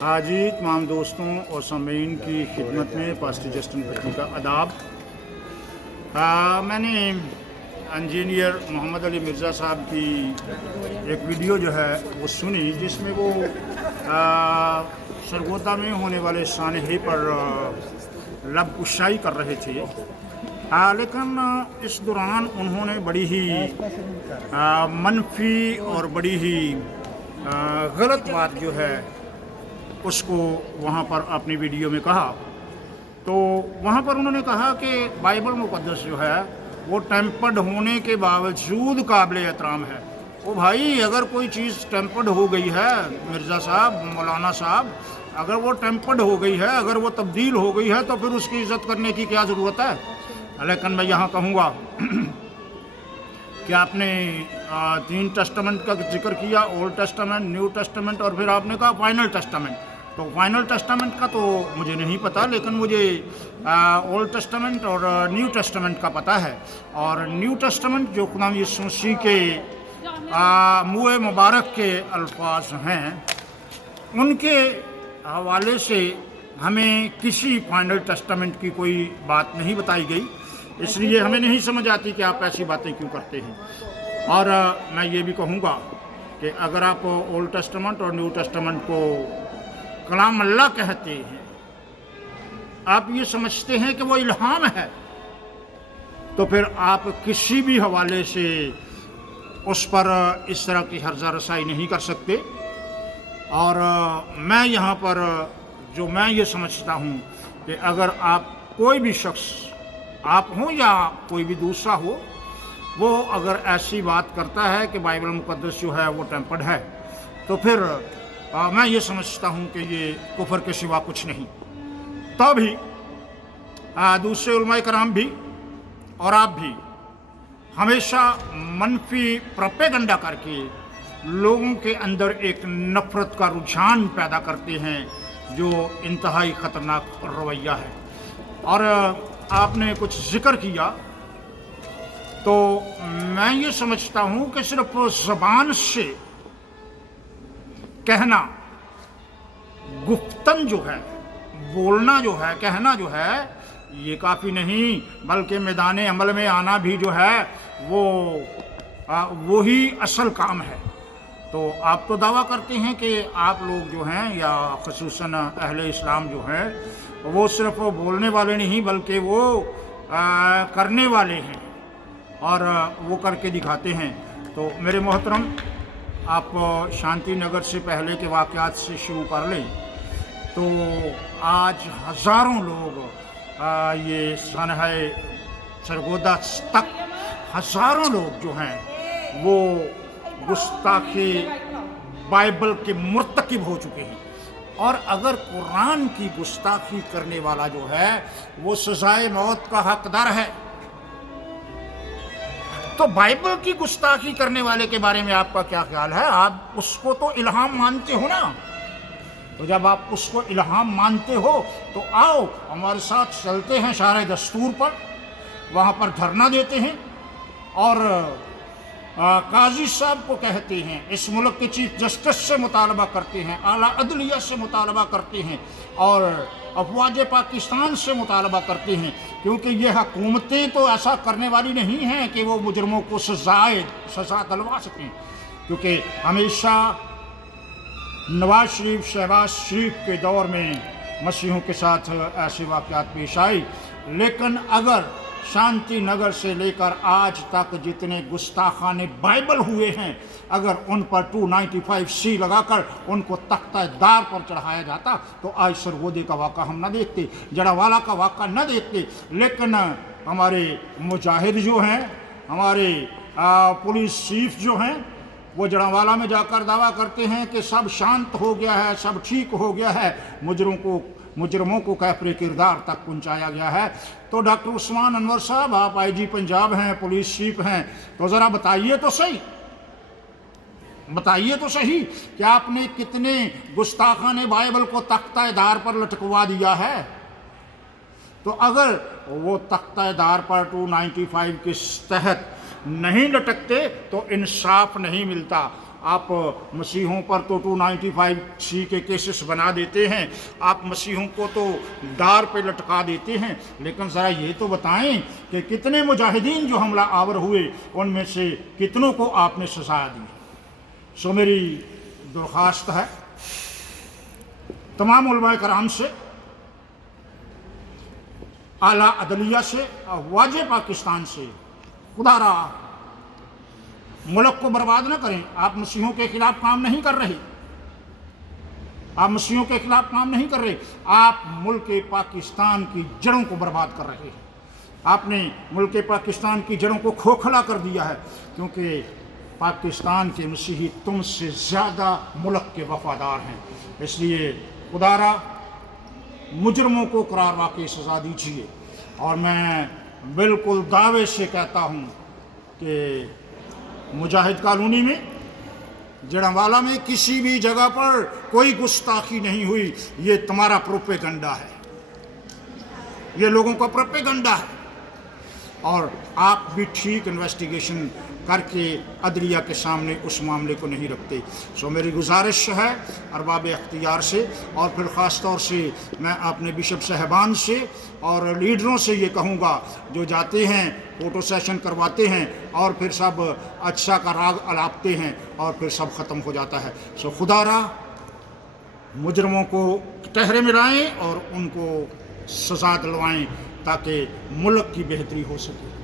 हाजी तमाम दोस्तों और सामीन की खिदमत में पास्टर जस्टिन पट्टी का आदाब। मैंने इंजीनियर मोहम्मद अली मिर्ज़ा साहब की एक वीडियो जो है वो सुनी, जिसमें वो सरगोदा में होने वाले सानहे पर लब कुशाई कर रहे थे। लेकिन इस दौरान उन्होंने बड़ी ही मनफी और बड़ी ही गलत बात जो है उसको वहाँ पर अपनी वीडियो में कहा। तो वहाँ पर उन्होंने कहा कि बाइबल मुक़द्दस जो है वो टेम्पर्ड होने के बावजूद काबिल एहतराम है। ओ भाई, अगर कोई चीज़ टेम्पर्ड हो गई है मिर्ज़ा साहब, मौलाना साहब, अगर वो टेम्पर्ड हो गई है, अगर वो तब्दील हो गई है, तो फिर उसकी इज़्ज़त करने की क्या ज़रूरत है। लेकिन मैं यहाँ कहूँगा कि आपने 3 टेस्टामेंट का जिक्र किया, ओल्ड टेस्टामेंट, न्यू टेस्टामेंट और फिर आपने कहा फाइनल टेस्टामेंट। तो फाइनल टेस्टामेंट का तो मुझे नहीं पता, लेकिन मुझे ओल्ड टेस्टामेंट और न्यू टेस्टामेंट का पता है। और न्यू टेस्टामेंट जो खुदा यीशु मसीह के मुँह मुबारक के अल्फाज हैं, उनके हवाले से हमें किसी फाइनल टेस्टामेंट की कोई बात नहीं बताई गई, इसलिए हमें नहीं समझ आती कि आप ऐसी बातें क्यों करते हैं। और मैं ये भी कहूँगा कि अगर आप ओल्ड टेस्टामेंट और न्यू टेस्टामेंट को कलाम अल्लाह कहते हैं, आप ये समझते हैं कि वो इल्हाम है, तो फिर आप किसी भी हवाले से उस पर इस तरह की हर्जा रसाई नहीं कर सकते। और मैं यहाँ पर जो मैं ये समझता हूँ कि अगर आप कोई भी शख्स, आप हों या कोई भी दूसरा हो, वो अगर ऐसी बात करता है कि बाइबल मुक़द्दस जो है वो टेम्पर्ड है, तो फिर मैं ये समझता हूँ कि ये कुफर के सिवा कुछ नहीं। तभी दूसरे उलमाए कराम भी और आप भी हमेशा मनफी प्रोपेगेंडा करके लोगों के अंदर एक नफ़रत का रुझान पैदा करते हैं, जो इंतहाई ख़तरनाक रवैया है। और आपने कुछ जिक्र किया, तो मैं ये समझता हूँ कि सिर्फ ज़बान से कहना, गुफ्तन जो है, बोलना जो है, कहना जो है, ये काफ़ी नहीं, बल्कि मैदान अमल में आना भी जो है वो ही असल काम है। तो आप तो दावा करते हैं कि आप लोग जो हैं, या ख़ुसूसन अहले इस्लाम जो हैं, वो सिर्फ बोलने वाले नहीं बल्कि वो करने वाले हैं और वो करके दिखाते हैं। तो मेरे मोहतरम, आप शांति नगर से पहले के वाक़यात से शुरू कर लें तो आज हज़ारों लोग ये सनहे सरगोदा तक हज़ारों लोग जो हैं वो गुस्ताखी बाइबल के मुर्तकिब हो चुके हैं। और अगर कुरान की गुस्ताखी करने वाला जो है वो सजाए मौत का हकदार है, तो बाइबल की गुस्ताखी करने वाले के बारे में आपका क्या ख्याल है? आप उसको तो इल्हाम मानते हो ना। तो जब आप उसको इल्हाम मानते हो तो आओ हमारे साथ चलते हैं शारे दस्तूर पर, वहाँ पर धरना देते हैं और काजी साहब को कहते हैं, इस मुल्क के चीफ जस्टिस से मुतालबा करते हैं, आला अदलिया से मुतालबा करते हैं और अफवाज पाकिस्तान से मुतालबा करते हैं, क्योंकि ये हुकूमतें तो ऐसा करने वाली नहीं हैं कि वो मुजरमों को सज़ा दिलवा सकें। क्योंकि हमेशा नवाज शरीफ, शहबाज शरीफ के दौर में मसीहों के साथ ऐसे वाक़यात पेश आए, लेकिन अगर शांति नगर से लेकर आज तक जितने गुस्ताखाने बाइबल हुए हैं, अगर उन पर 295C लगाकर उनको तख्ता-ए-दार पर चढ़ाया जाता तो आज सरगोदे का वाक़ा हम न देखते, जड़ावाला का वाक़ा न देखते। लेकिन हमारे मुजाहिद जो हैं, हमारे पुलिस चीफ जो हैं, वो जड़ावाला में जाकर दावा करते हैं कि सब शांत हो गया है, सब ठीक हो गया है, मुजरमों को कैफरे किरदार तक पहुंचाया गया है। तो डॉक्टर उस्मान अनवर साहब, आप IG पंजाब हैं, पुलिस चीफ हैं, तो ज़रा बताइए तो सही, बताइए तो सही कि आपने कितने गुस्ताखाने बाइबल को तख्ता-ए-दार पर लटकवा दिया है। तो अगर वो तख्ता-ए-दार पर 295 के तहत नहीं लटकते तो इंसाफ नहीं मिलता। آپ مسیحوں پر تو 295C کے کیسز بنا دیتے ہیں، آپ مسیحوں کو تو ڈار پہ لٹکا دیتے ہیں، لیکن ذرا یہ تو بتائیں کہ کتنے مجاہدین جو حملہ آور ہوئے ان میں سے کتنوں کو آپ نے سزا دی؟ سو میری درخواست ہے تمام علماء کرام سے، اعلیٰ عدلیہ سے، افواج پاکستان سے، خدا را ملک کو برباد نہ کریں۔ آپ مسیحوں کے خلاف کام نہیں کر رہے، آپ مسیحوں کے خلاف کام نہیں کر رہے، آپ ملک پاکستان کی جڑوں کو برباد کر رہے ہیں۔ آپ نے ملک پاکستان کی جڑوں کو کھوکھلا کر دیا ہے، کیونکہ پاکستان کے مسیحی تم سے زیادہ ملک کے وفادار ہیں۔ اس لیے خدا را مجرموں کو قرار واقعی سزا دیجیے، اور میں بالکل دعوے سے کہتا ہوں کہ مجاہد کالونی میں، جڑاوالا میں کسی بھی جگہ پر کوئی گستاخی نہیں ہوئی۔ یہ تمہارا پروپیگنڈا ہے، یہ لوگوں کا پروپیگنڈا ہے، اور آپ بھی ٹھیک انویسٹیگیشن کر کے عدلیہ کے سامنے اس معاملے کو نہیں رکھتے۔ سو میری گزارش ہے ارباب اختیار سے، اور پھر خاص طور سے میں اپنے بشپ صاحبان سے اور لیڈروں سے یہ کہوں گا جو جاتے ہیں فوٹو سیشن کرواتے ہیں اور پھر سب اچھا کا راگ الاپتے ہیں اور پھر سب ختم ہو جاتا ہے۔ سو خدا را مجرموں کو ٹہرے ملائیں اور ان کو سزا دلوائیں تاکہ ملک کی بہتری ہو سکے۔